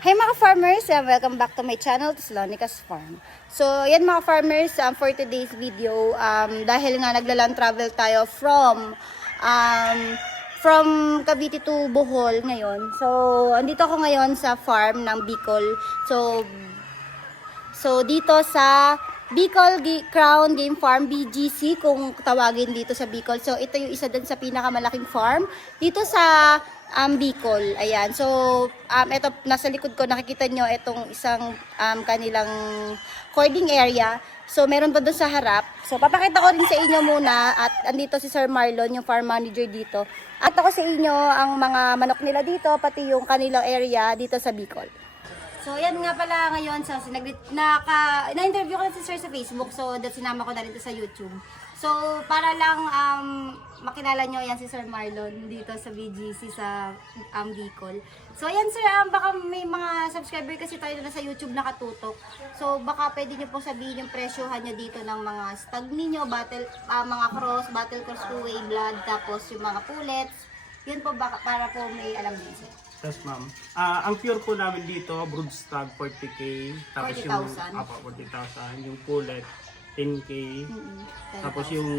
Hi mga farmers, and welcome back to my channel, to Slonica's Farm. So, yan mga farmers, um, for today's video, um, dahil nga naglaland travel tayo from um, from Cavite to Bohol ngayon. So, andito ako ngayon sa farm ng Bicol. So, So dito sa Bicol Crown Game Farm BGC kung tawagin dito sa Bicol. So ito yung isa din sa pinakamalaking farm dito sa um, Bicol. Ayan. So um ito nasa likod ko nakikita nyo itong isang um, kanilang cording area. So meron pa doon sa harap. So papakita ko rin sa inyo muna at andito si Sir Marlon yung farm manager dito. At ako sa inyo ang mga manok nila dito pati yung kanilang area dito sa Bicol. So, yan nga pala ngayon. So, sinaglit, naka, na-interview ko na si Sir sa Facebook. So, that sinama ko na rin sa YouTube. So, para lang um, makilala nyo yan si Sir Marlon dito sa BGC sa um, Bicol. So, ayan Sir, um, baka may mga subscriber kasi tayo na sa YouTube nakatutok. So, baka pwede nyo pong sabihin yung presyohan nyo dito ng mga stag ninyo, battle, ah, mga cross, battle cross two-way blood, tapos yung mga pullets. Yun po baka, para po may alam din sir. Yes, ma'am. Ah, ang pure po namin dito, broodstag 40k. Tapos yung 40,000? Apa, 40,000. Yung pullet 10k. Mm-mm. Tapos yung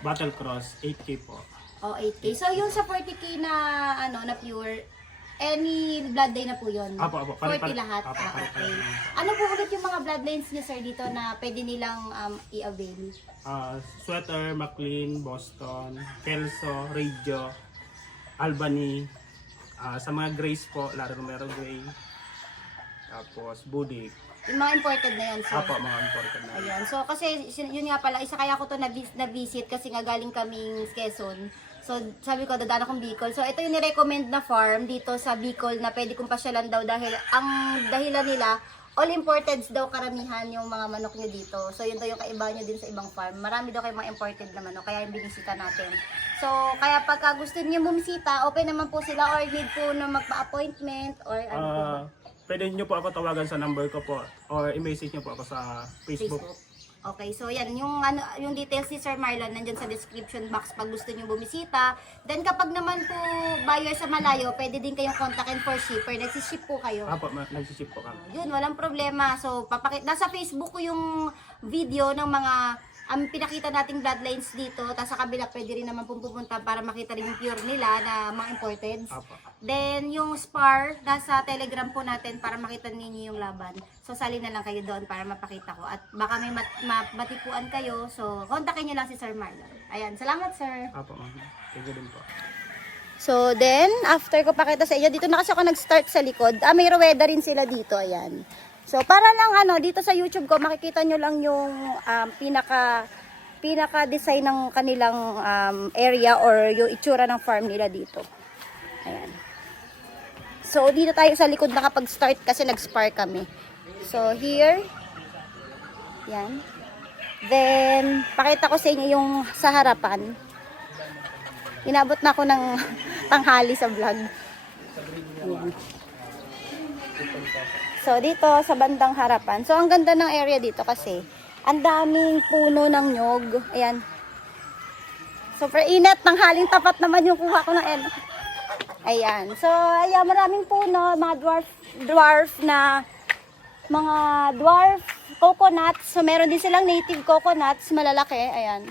battle cross 8k po. Oh, 8K. So, yung sa 40K na, ano, na pure, any bloodline na po yun? Apo, apo. 40 Pare-pare- lahat? apo, Ah, pare-pare okay. lang. Ano po ulit yung mga bloodlines niya, sir, dito na pwede nilang um, i-avail? Ah, Sweater, McLean, Boston, Kelso, Radio, Albany. Ah, sa mga Grace po, Lara Romero Gray. Tapos Budik. Yung mga imported na yan, sir? Apo, mga important na. Ayan. So, kasi yun nga pala, isa kaya ko to na-vis- na-visit kasi nga galing kaming Quezon. So, sabi ko, dadaan akong Bicol. So, ito yung nirecommend na farm dito sa Bicol na pwede kong pasyalan daw dahil ang dahilan nila, all imported daw karamihan yung mga manok nyo dito. So, yun daw yung kaiba nyo din sa ibang farm. Marami daw kayong mga imported na manok, kaya yung binisita natin. So, kaya pagka gusto niyo bumisita, open naman po sila or need po na magpa-appointment or ano po. Pwede nyo po ako tawagan sa number ko po or i-message nyo po ako sa Facebook. Facebook. Okay, so yan, yung ano, yung details ni Sir Marlon nandiyan sa description box pag gusto niyo bumisita. Then kapag naman po buyer sa malayo, pwede din kayong kontakin for shipper. Nagsiship po kayo. Apo, ma- nagsiship po kami. Yun, walang problema. So, papakit nasa Facebook ko yung video ng mga ang pinakita nating bloodlines dito. Tapos sa kabila, pwede rin naman pong pupunta para makita rin yung pure nila na mga imported. Apo. Then, yung spar, nasa telegram po natin para makita ninyo yung laban. So, sali na lang kayo doon para mapakita ko. At baka may mat ma- matipuan kayo. So, kontakin nyo lang si Sir Marlon. Ayan, salamat sir. Apo, ma'am. Thank you din po. So, then, after ko pakita sa inyo, dito na kasi ako nag-start sa likod. Ah, may ruweda rin sila dito, ayan. So, para lang ano, dito sa YouTube ko, makikita nyo lang yung um, pinaka pinaka-design ng kanilang um, area or yung itsura ng farm nila dito. Ayan. So, dito tayo sa likod nakapag-start kasi nag-spark kami. So, here. Yan. Then, pakita ko sa inyo yung sa harapan. Inabot na ako ng tanghali sa vlog. Ayan. So, dito sa bandang harapan. So, ang ganda ng area dito kasi ang daming puno ng nyog. Ayan. Super init. Tanghaling tapat naman yung kuha ko ng el. Ayan. So, ayan, maraming puno. Mga dwarf, dwarf na mga dwarf coconuts. So, meron din silang native coconuts. Malalaki. Ayan.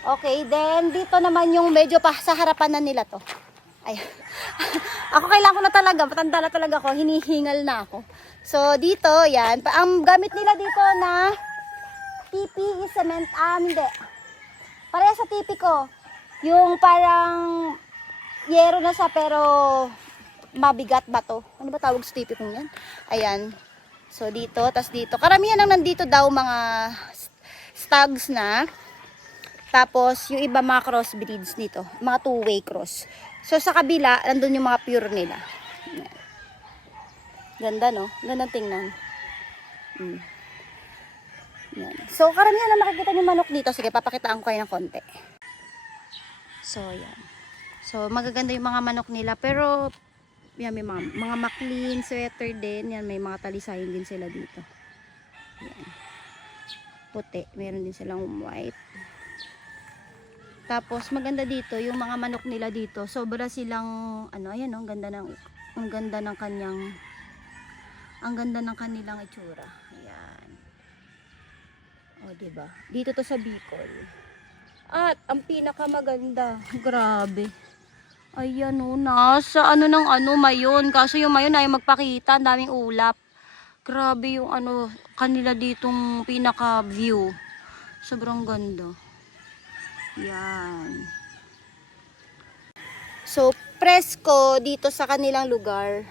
Okay, then dito naman yung medyo pa sa harapan na nila to. Ay. ako kailangan ko na talaga, matanda na talaga ako, hinihingal na ako. So dito, yan, ang gamit nila dito na TP is cement, ah hindi. Pareha sa TP ko. Yung parang yero na siya pero mabigat ba to? Ano ba tawag sa TP kong yan? Ayan. So dito, tas dito. Karamihan ang nandito daw mga st- stags na. Tapos, yung iba mga crossbreeds dito. Mga two-way cross. So, sa kabila, nandun yung mga pure nila. Ganda, no? Ganda tingnan. Mm. So, karamihan na makikita yung manok dito. Sige, papakitaan ko kayo ng konti. So, yan. So, magaganda yung mga manok nila. Pero, yan, may mga, mga McLean, sweater din. Yan, may mga talisayin din sila dito. Yan. Puti. Meron din silang white. Tapos maganda dito, yung mga manok nila dito, sobra silang, ano, ayan oh, ganda ng Ang ganda ng kanyang ang ganda ng kanilang itsura. Ayan. O, diba? Dito to sa Bicol. At, ang pinakamaganda. Grabe. Ayan o, nasa ano ng ano, mayon. Kaso yung mayon ay magpakita, ang daming ulap. Grabe yung ano, kanila ditong pinaka view. Sobrang ganda. Yan. So, presko dito sa kanilang lugar.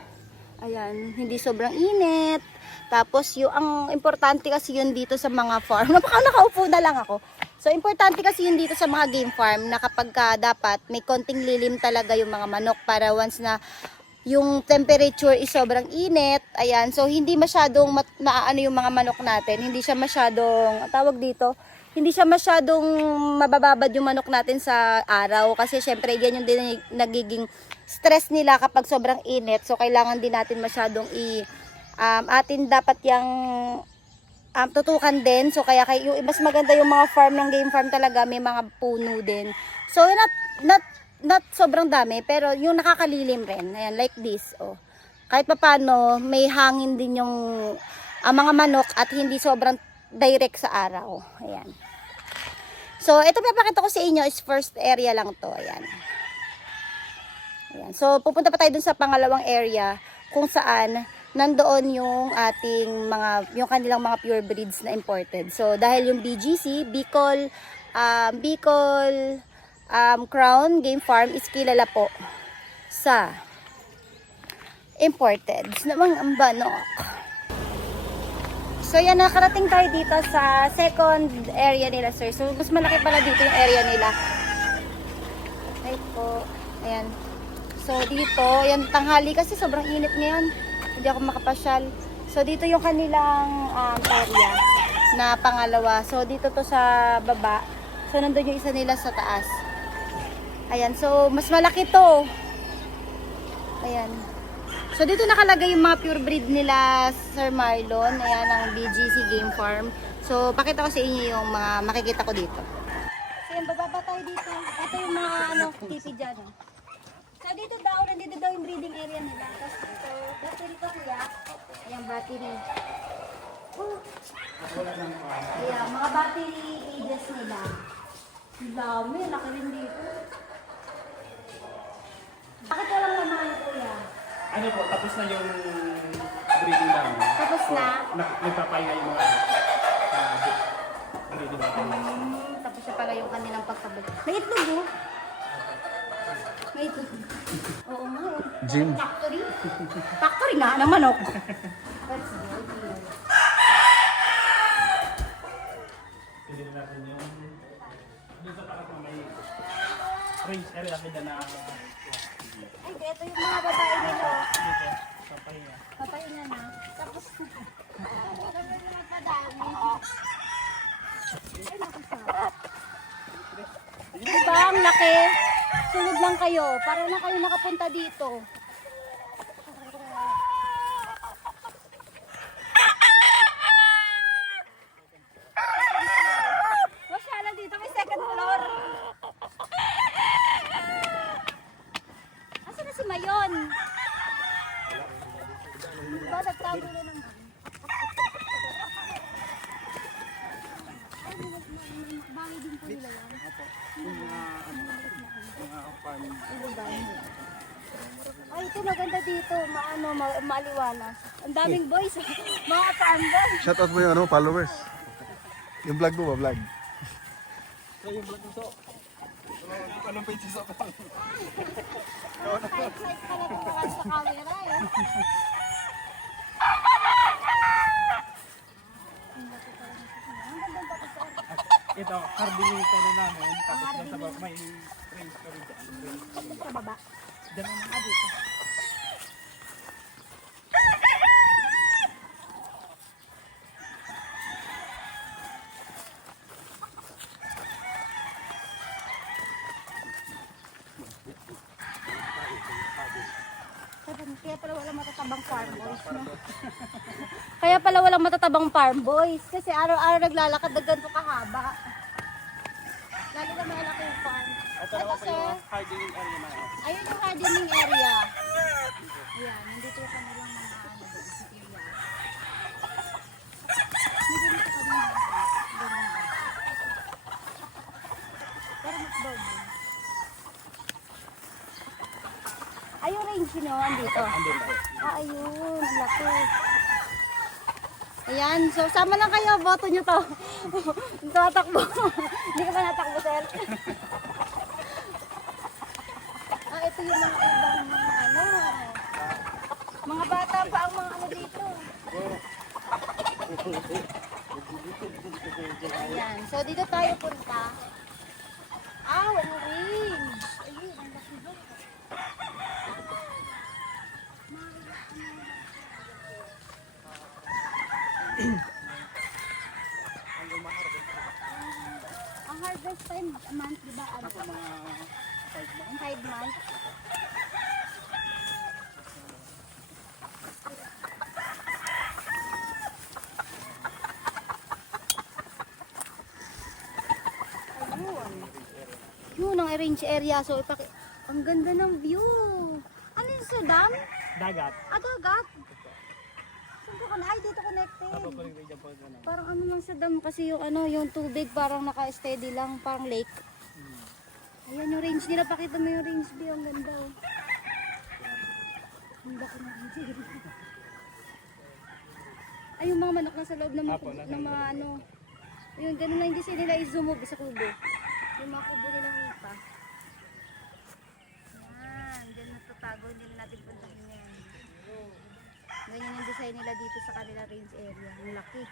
Ayan, hindi sobrang init. Tapos, yung, ang importante kasi yun dito sa mga farm. Napaka nakaupo na lang ako. So, importante kasi yun dito sa mga game farm na kapag ka dapat may konting lilim talaga yung mga manok para once na yung temperature is sobrang init. Ayan, so hindi masyadong mat, maaano yung mga manok natin. Hindi siya masyadong, tawag dito, hindi siya masyadong mabababad yung manok natin sa araw. Kasi syempre, yan yung din nagiging stress nila kapag sobrang init. So, kailangan din natin masyadong i... Um, atin dapat yung um, tutukan din. So, kaya kay, yung, mas maganda yung mga farm ng game farm talaga, may mga puno din. So, not, not, not sobrang dami, pero yung nakakalilim rin. Ayan, like this. Oh. Kahit papano, may hangin din yung ang mga manok at hindi sobrang direct sa araw. Ayan. So, ito pinapakita ko sa inyo is first area lang to. Ayan. Ayan. So, pupunta pa tayo dun sa pangalawang area kung saan nandoon yung ating mga, yung kanilang mga pure breeds na imported. So, dahil yung BGC, Bicol, um, Bicol um, Crown Game Farm is kilala po sa imported namang ang banok. So, yan, nakarating tayo dito sa second area nila, sir. So, mas malaki pala dito yung area nila. Ay po. Ayan. So, dito, yan, tanghali kasi sobrang init ngayon. Hindi ako makapasyal. So, dito yung kanilang um, area na pangalawa. So, dito to sa baba. So, nandun yung isa nila sa taas. Ayan. So, mas malaki to. Ayan. So, dito nakalagay yung mga pure breed nila, Sir Marlon. Ayan, ang BGC Game Farm. So, pakita ko sa inyo yung mga makikita ko dito. So, yan, bababa tayo dito. Ito yung mga ano, tipi dyan. oh. So, dito daw, nandito daw yung breeding area nila. Tapos dito, battery to kuya. Ayan, battery. Ayan, mga battery ages nila. Ang dami, laki rin dito. Bakit walang laman, kuya? Ano po, tapos na yung breeding namin. Tapos na? Na, nagpapahinga yung mga uh, breeding natin. Hmm, tapos siya pala yung kanilang pagkabal. May itlog oh. May itlog. Oo nga. oh. Gym. Factory. Factory nga ng manok. Let's go. Pili natin yung dun sa parang may range area kita na Ay, ito yung mga babae nila. oh. papahinga. Patay na na. Tapos, alam mo magpadami. Ay, nakasarap. Diba, ang laki? Sunod lang kayo. Para na kayo nakapunta dito. Masya dito, may second floor. Asa na si Mayon? Bahay din po nila yan. Ay, ito maganda dito. Maano, ma maliwalas. Ang daming boys. Mga farm boys. Shoutout mo yung ano, followers. Yung vlog mo ba, vlog? Kahit-kahit pala tumakas sa camera eh. Ito, carbonate na namin. Tapos yan sa baba, may range pa rin dyan. Range. Sa baba. Dyan ang Ah, dito. Kaya pala wala matatabang farm boys, no? Kaya pala walang matatabang farm boys. Kasi araw-araw naglalakad na ganito kahaba. Farm. Ito Ito, po sir. yung hardening area na. Ayun yung hardening area. Ayan, nandito yung kanilang mga ano, cafeteria. Hindi dito kami mga ganun ba? Pero mas doon. Ay, yung range nyo, andito. Ah, ayun, ang laki. Ayan, so sama lang kayo, boto nyo to. Tatakbo. Hindi ka ba natakbo, sir? ah, ito yung mga ibang mga ano. Mga bata pa ang mga ano dito. Ayan, so dito tayo punta. Ah, wala range. Ayun, ang laki doon. Ang harvest time, month, di ba? Ano pa mga 5 months? Yun ang arrange area. So, ipaki... Ang ganda ng view. Ano yun sa dam? Dagat. Adagat. Saan ka na? Ay, dito connected. Parang ano lang sa dam kasi yung ano, yung tubig parang naka-steady lang, parang lake. Ayan yung range nila, pakita mo yung range view, ang ganda oh. Ang laki ng range. Ay, yung mga manok nasa loob ng mga, Apo, ng mga ano. Ayun, ganun lang design nila, i-zoom mo sa kubo. Yung mga kubo nilang hipa. Yan, dyan natatago, hindi na natin puntahin yan. Ganyan yung design nila dito sa kanila range area. Ang laki.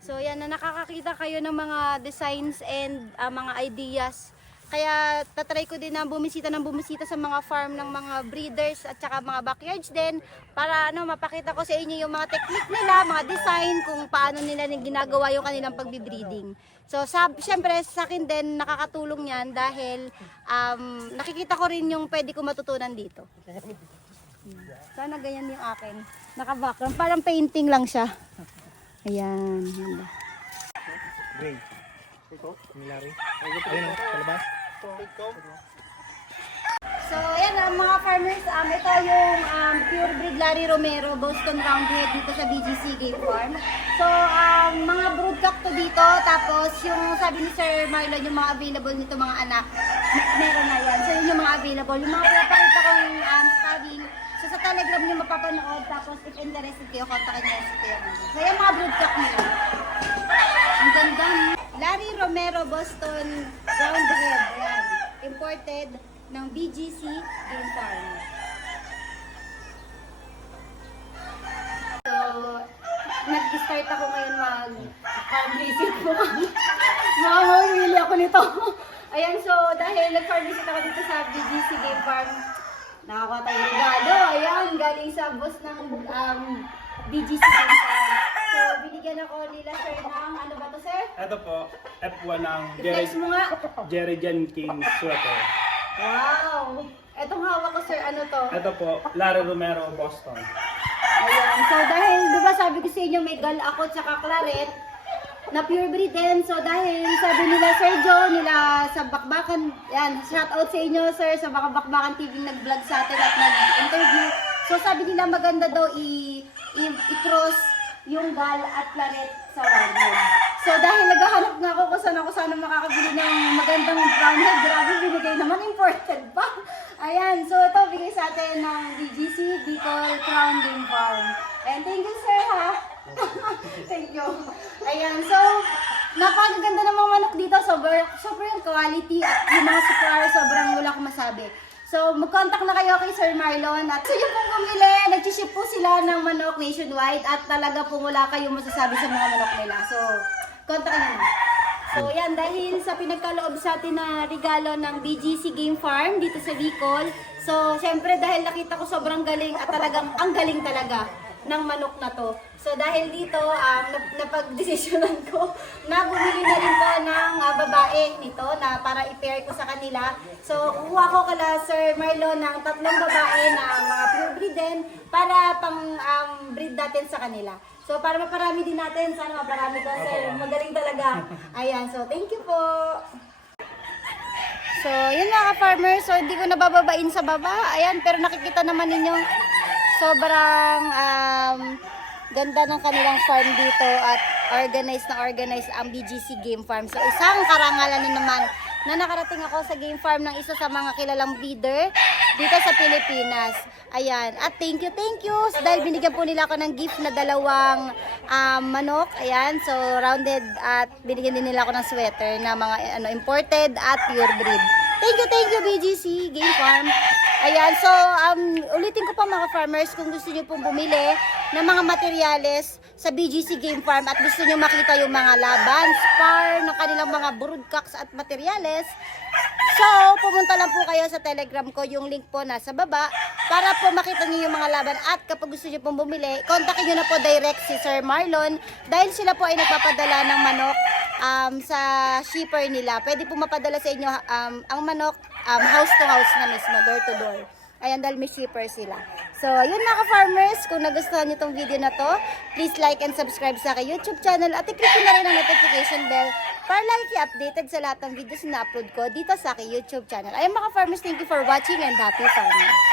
So yan na nakakakita kayo ng mga designs and ah, mga ideas. Kaya tatry ko din na bumisita ng bumisita sa mga farm ng mga breeders at saka mga backyards din para ano mapakita ko sa inyo yung mga technique nila, mga design kung paano nila ginagawa yung kanilang pagbibreeding. So sa syempre sa akin din nakakatulong 'yan dahil um, nakikita ko rin yung pwede ko matutunan dito. Sana ganyan yung akin. Naka-background. Parang painting lang siya. Ayan. Yan ba? Gray. Ito, Milari. Ayun, palabas. So, ayan ang mga farmers. Um, ito yung um, Pure Breed Larry Romero Boston Roundhead dito sa BGC Game Farm. So, um, mga broodcock to dito. Tapos, yung sabi ni Sir Marlon, yung mga available nito mga anak, me- meron na yan. So, yun yung mga available. Yung mga pinapakita kong um, studying, so sa Telegram nyo mapapanood. Tapos, if interested kayo, kontakin nyo si Kuya. So, yung mga broodcock nila. Ang ganda. Larry Romero Boston Roundhead. Ayan. Imported ng BGC Game Farm. So, nag-start ako ngayon mag farm visit po. Mga mamimili ako nito. Ayan, so dahil nag-farm visit ako dito sa BGC Game Farm, nakakuha tayo regalo. Ayan, galing sa boss ng um, BGC Game Farm. So, binigyan ako nila sir ng, ano ba to sir? Ito po, F1 ng Jerry, I-flex mo nga. Jerry Jenkins sweater. Wow! Etong hawak ko sir, ano to? Ito po, Larry Romero, Boston. Ayan. So dahil, di ba sabi ko sa inyo may gal ako tsaka claret na pure breed din. So dahil sabi nila Sir Joe, nila sa Bakbakan, yan, shout out sa inyo sir sa Baka Bakbakan TV nag-vlog sa atin at nag-interview. So sabi nila maganda daw i- i- i-cross yung gal at claret sa wildwood. So dahil naghahanap nga ako kung saan ako sana makakabili ng magandang brown head, grabe binigay naman imported pa. Ayan, so ito bigay sa atin ng BGC Bicol Crown Game Farm. And thank you sir ha. thank you. Ayan, so napakaganda ng mga manok dito. Sobrang, sobrang quality at yung mga supplier sobrang wala akong masabi. So, mag-contact na kayo kay Sir Marlon at sa inyo pong bumili, nag-ship po sila ng manok nationwide at talaga po wala kayong masasabi sa mga manok nila. So, contact nyo na. So, yan, dahil sa pinagkaloob sa atin na regalo ng BGC Game Farm dito sa Bicol. So, syempre dahil nakita ko sobrang galing at talagang ang galing talaga ng manok na to. So, dahil dito, um, nap- napag-desisyonan ko na bumili na rin po ng ah, babae nito na para i-pair ko sa kanila. So, kukuha ko kala Sir Marlon ng tatlong babae na mga pure breed din para pang um, breed natin sa kanila. So, para maparami din natin, sana maparami ko, sir. Magaling talaga. Ayan, so thank you po. So, yun mga ka-farmers. So, hindi ko nabababain sa baba. Ayan, pero nakikita naman ninyo sobrang um, ganda ng kanilang farm dito at organized na organized ang BGC Game Farm. So, isang karangalan na naman na nakarating ako sa game farm ng isa sa mga kilalang breeder dito sa Pilipinas. Ayan. At thank you, thank you. Dahil binigyan po nila ako ng gift na dalawang um, manok. Ayan. So, rounded at binigyan din nila ako ng sweater na mga ano imported at pure breed. Thank you, thank you BGC Game Farm. Ayan, so um, ulitin ko pa mga farmers kung gusto niyo pong bumili ng mga materyales sa BGC Game Farm at gusto niyo makita yung mga laban, spar ng kanilang mga broodcocks at materyales. So, pumunta lang po kayo sa telegram ko, yung link po nasa baba para po makita niyo yung mga laban at kapag gusto niyo pong bumili, kontakin niyo na po direct si Sir Marlon dahil sila po ay nagpapadala ng manok um, sa shipper nila. Pwede po mapadala sa inyo um, ang manok um, house to house na mismo, door to door. Ayan, dahil may shipper sila. So, yun mga ka-farmers, kung nagustuhan niyo tong video na to, please like and subscribe sa aking YouTube channel at i-click na rin ang notification bell para lagi updated sa lahat ng videos na upload ko dito sa aking YouTube channel. Ayun mga farmers, thank you for watching and happy farming.